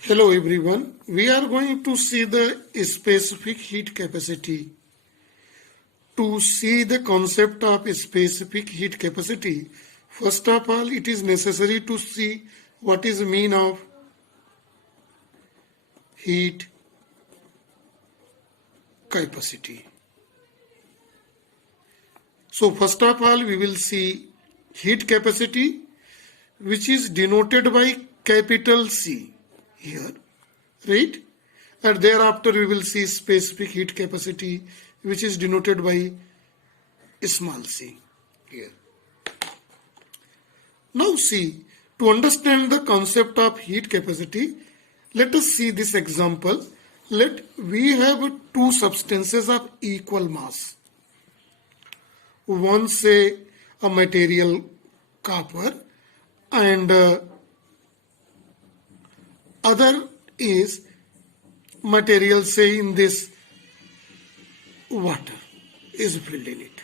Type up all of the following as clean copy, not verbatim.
Hello everyone, we are going to see the specific heat capacity. To see the concept of specific heat capacity, first of all it is necessary to see what is mean of heat capacity. So first of all we will see heat capacity, which is denoted by capital C here, right? And thereafter we will see specific heat capacity, which is denoted by small c here. Now see, to understand the concept of heat capacity, let us see this example. Let we have two substances of equal mass. One say a material copper and other is material, say in this water is filled in it.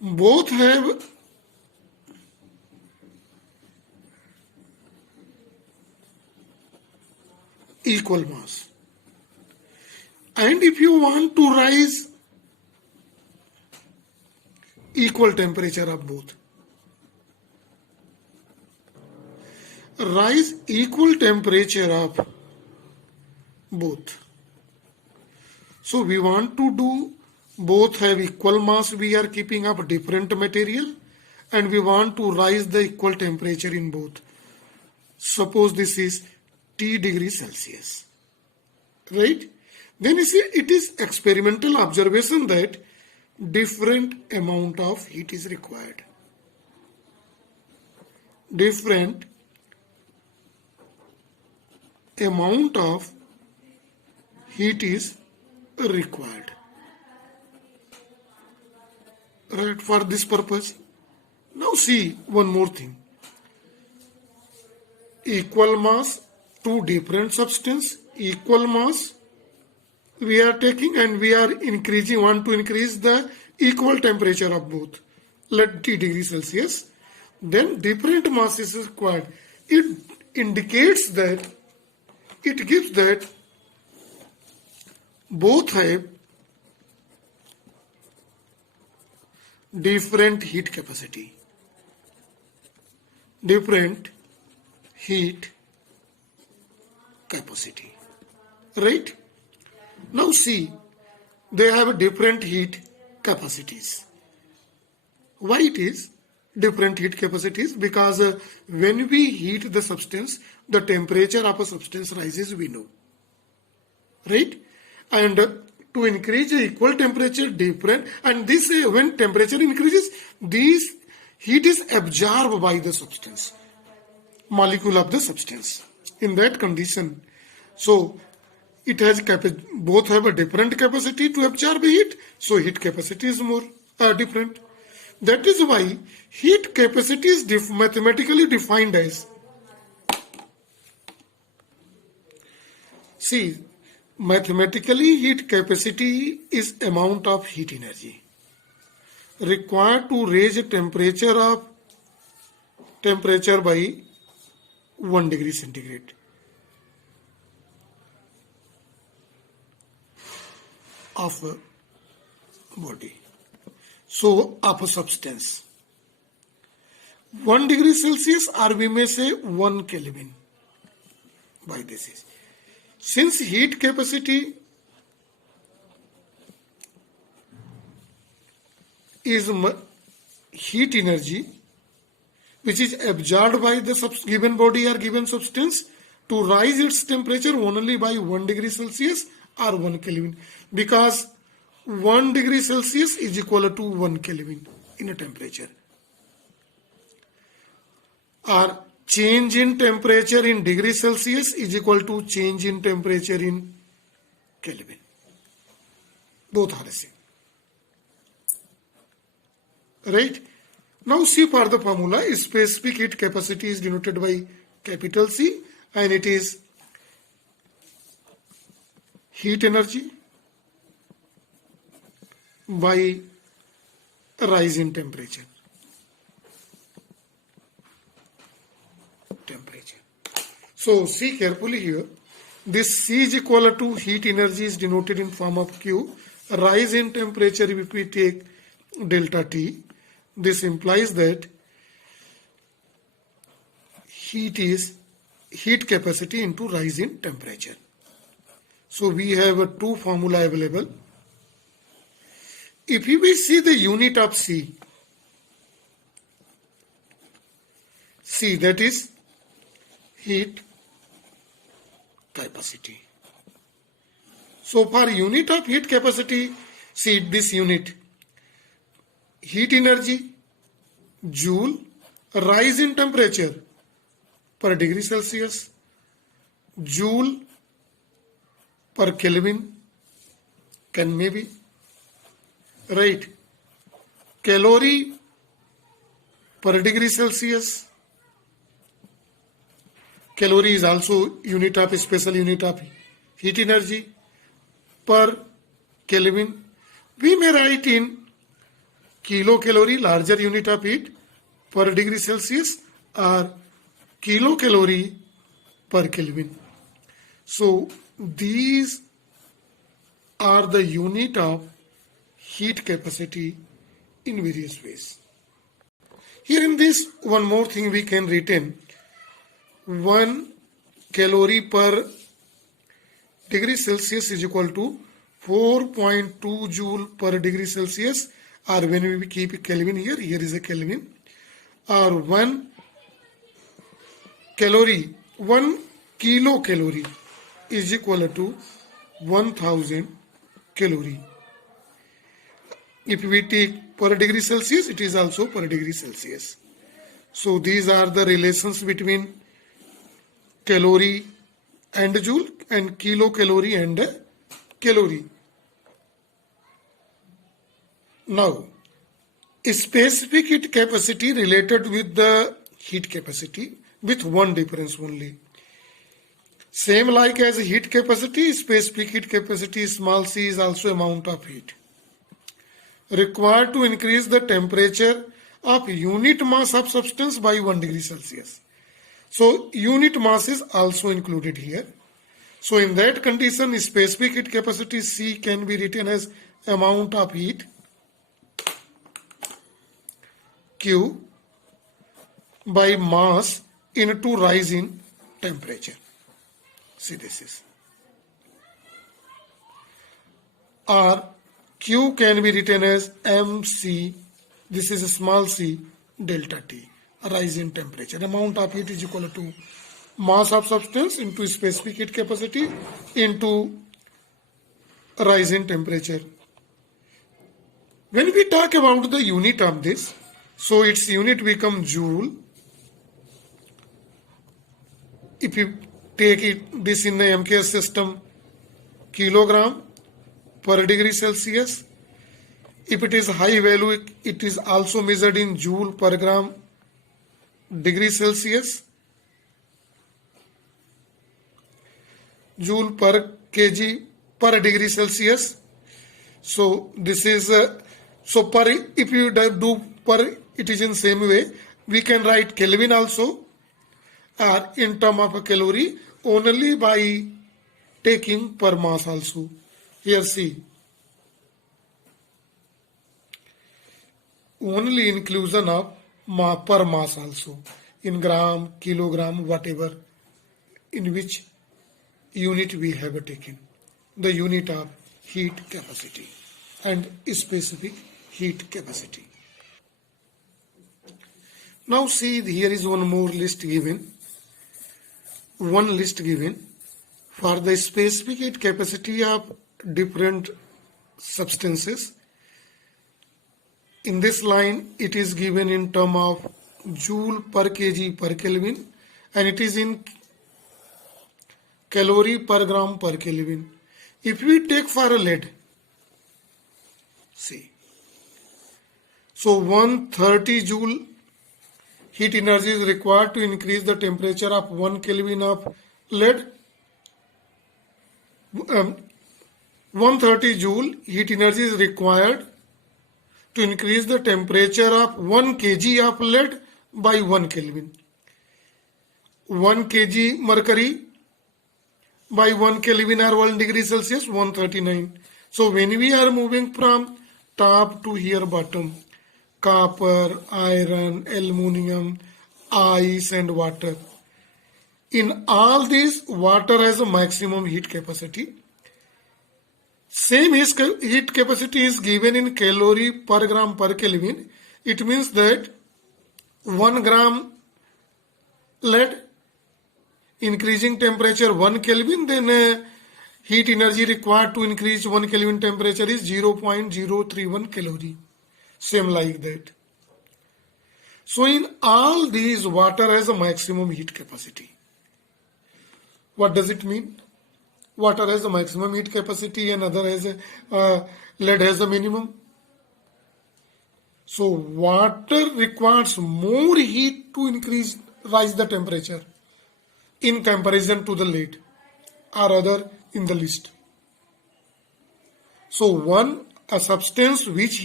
Both have equal mass, and if you want to rise equal temperature of both, rise equal temperature of both. So we want to do both have equal mass, we are keeping up different material, and we want to rise the equal temperature in both. Suppose this is T degrees Celsius, right? Then you see it is experimental observation that different amount of heat is required. Different amount of heat is required, right, for this purpose. Now see one more thing. Equal mass, two different substance, equal mass we are taking, and we are increasing, want to increase the equal temperature of both, let T degrees Celsius. Then different mass is required. It indicates that, it gives that both have different heat capacity. Different heat capacity, right? Now see, they have different heat capacities. Why it is different heat capacities? Because when we heat the substance, the temperature of a substance rises, we know, right? And to increase the equal temperature different, and this when temperature increases, this heat is absorbed by the substance, molecule of the substance. In that condition, so it has both have a different capacity to absorb heat, so heat capacity is more different. That is why heat capacity is mathematically defined as, see, mathematically heat capacity is amount of heat energy required to raise temperature by 1 degree centigrade of a body, so of a substance. 1 degree Celsius, or we may say 1 Kelvin. By this is, since heat capacity is heat energy which is absorbed by the given body or given substance to rise its temperature only by 1 degree Celsius or 1 Kelvin, because 1 degree Celsius is equal to 1 Kelvin in a temperature, or change in temperature in degree Celsius is equal to change in temperature in Kelvin. Both are the same, right? Now see, for the formula, specific heat capacity is denoted by capital C, and it is heat energy by rise in temperature. So see carefully here. This C is equal to heat energy is denoted in form of Q. Rise in temperature if we take delta T. This implies that heat is heat capacity into rise in temperature. So we have two formula available. If we see the unit of C, that is heat capacity. So for unit of heat capacity, see this unit, heat energy, joule, rise in temperature per degree Celsius, joule per Kelvin, can maybe, right, calorie per degree Celsius. Calorie is also unit of special unit of heat energy per Kelvin. We may write in kilocalorie, larger unit of heat per degree Celsius, or kilocalorie per Kelvin. So these are the unit of heat capacity in various ways. Here in this, one more thing we can retain. 1 calorie per degree Celsius is equal to 4.2 joule per degree Celsius, or when we keep Kelvin here is a Kelvin, or 1 calorie, 1 kilocalorie is equal to 1000 calorie. If we take per degree Celsius, it is also per degree Celsius. So these are the relations between calorie and joule and kilocalorie and calorie. Now, specific heat capacity related with the heat capacity with one difference only. Same like as heat capacity, specific heat capacity small c is also amount of heat required to increase the temperature of unit mass of substance by 1 degree Celsius. So unit mass is also included here. So in that condition, specific heat capacity C can be written as amount of heat Q by mass into rise in temperature. See, this is. Or Q can be written as MC, this is a small c, delta T, rise in temperature. Amount of heat is equal to mass of substance into specific heat capacity into rise in temperature. When we talk about the unit of this, so its unit becomes joule. If you take this in the MKS system, kilogram per degree Celsius. If it is high value, it is also measured in joule per gram degree Celsius. Joule per kg per degree Celsius. So this is so per, if you do per, it is in same way. We can write Kelvin also, or in term of a calorie only by taking per mass also. Here see, only inclusion of per mass also in gram, kilogram, whatever, in which unit we have taken, the unit of heat capacity and specific heat capacity. Now see, here is one more list given. One list given for the specific heat capacity of different substances. In this line, it is given in term of joule per kg per Kelvin, and it is in calorie per gram per Kelvin. If we take for a lead, see, so 130 joule heat energy is required to increase the temperature of 1 Kelvin of lead. 130 joule heat energy is required to increase the temperature of 1 kg of lead by 1 Kelvin. 1 kg mercury by 1 Kelvin or 1 degree Celsius, 139. So when we are moving from top to here bottom, copper, iron, aluminium, ice and water. In all these, water has a maximum heat capacity. Same heat capacity is given in calorie per gram per Kelvin. It means that 1 gram lead, increasing temperature 1 Kelvin, then heat energy required to increase 1 Kelvin temperature is 0.031 calorie. Same like that. So in all these, water has a maximum heat capacity. What does it mean? Water has a maximum heat capacity and other has a lead has a minimum. So water requires more heat to rise the temperature in comparison to the lead or other in the list. So a substance whose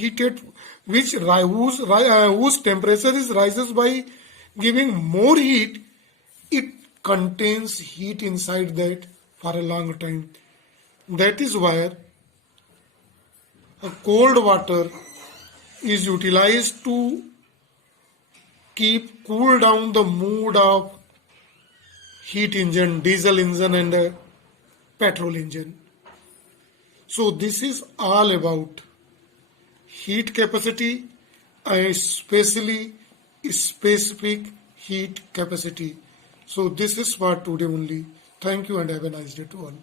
temperature rises by giving more heat, it contains heat inside that for a long time. That is why a cold water is utilized to cool down the mood of heat engine, diesel engine and petrol engine. So this is all about heat capacity and especially specific heat capacity. So this is for today only. Thank you and have a nice day to all.